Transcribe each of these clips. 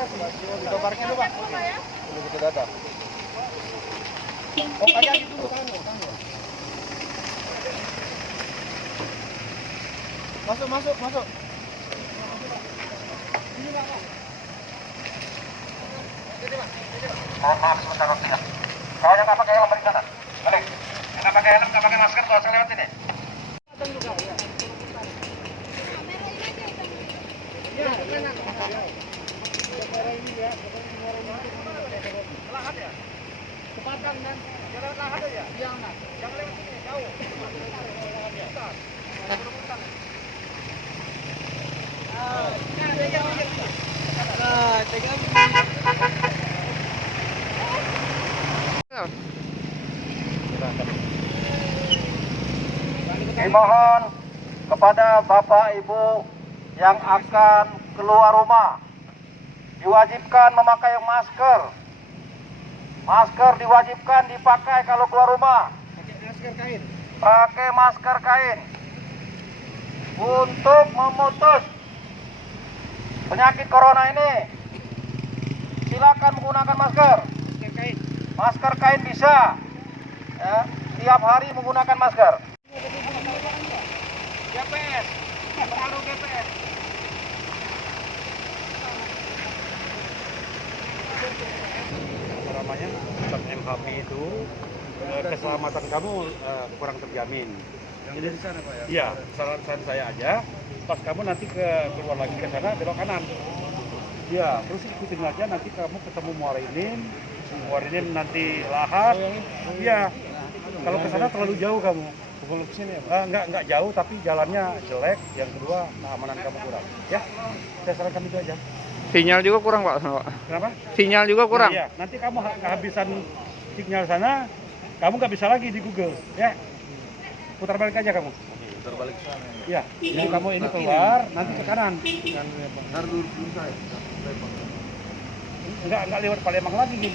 Kita parkir dulu, Pak. Dulu kita datang. Oh, kayak gitu kan. Masuk, masuk, masuk. Mohon maaf sebentar waktunya. Kalau yang nggak pakai helm balik sana. Balik. Yang nggak pakai helm, nggak pakai masker, kalau saya lewat sini. Lahat ya? Sepadan dan jalan lahat aja. Jangan lewat sini, jauh. Dimohon kepada Bapak Ibu yang akan keluar rumah diwajibkan memakai masker. Masker diwajibkan dipakai kalau keluar rumah. Pakai masker kain untuk memutus penyakit corona ini. Silakan menggunakan masker. Masker kain bisa. Ya, tiap hari menggunakan masker. GPS, pengaruh GPS. Namanya tentang MHP itu keselamatan kamu kurang terjamin. Yang dari sana, Pak ya? Iya, saran saya aja. Pas kamu nanti keluar lagi ke sana belok kanan. Iya, terus ikutin aja nanti kamu ketemu Muarinin nanti Lahat. Iya. Kalau ke sana terlalu jauh kamu. Bukan ke sini ya, Pak? Enggak jauh tapi jalannya jelek. Yang kedua, keamanan kamu kurang. Ya, saya sarankan itu aja. Sinyal juga kurang, Pak. Kenapa? Sinyal juga kurang. Iya, nanti kamu kehabisan sinyal sana, kamu nggak bisa lagi di Google, ya. Putar balik aja kamu. Putar balik ke sana. Iya. Jadi kamu ini keluar, nanti ke kanan. Ntar dulu saya. Enggak lewat Palembang lagi, Gin.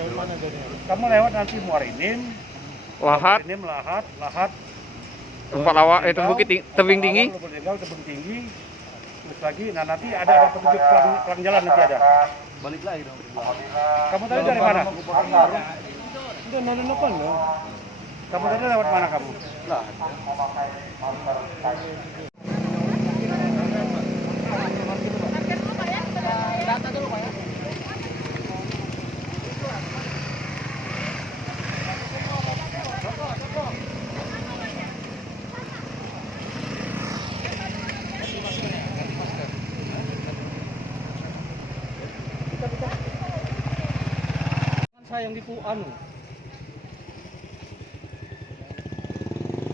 Lewat mana jadi? Kamu lewat nanti Muarinin, Lahat, Lahat. tempat lawak itu bukit tebing tinggi. Tebing tinggi. Terus lagi, nah nanti ada petunjuk pelang jalan nanti ada. Balik lagi dong. Kamu tadi dari mana? Udah nolin apa loh? Kamu tadi lewat mana kamu? Lah. Data dulu, Pak ya. Saya yang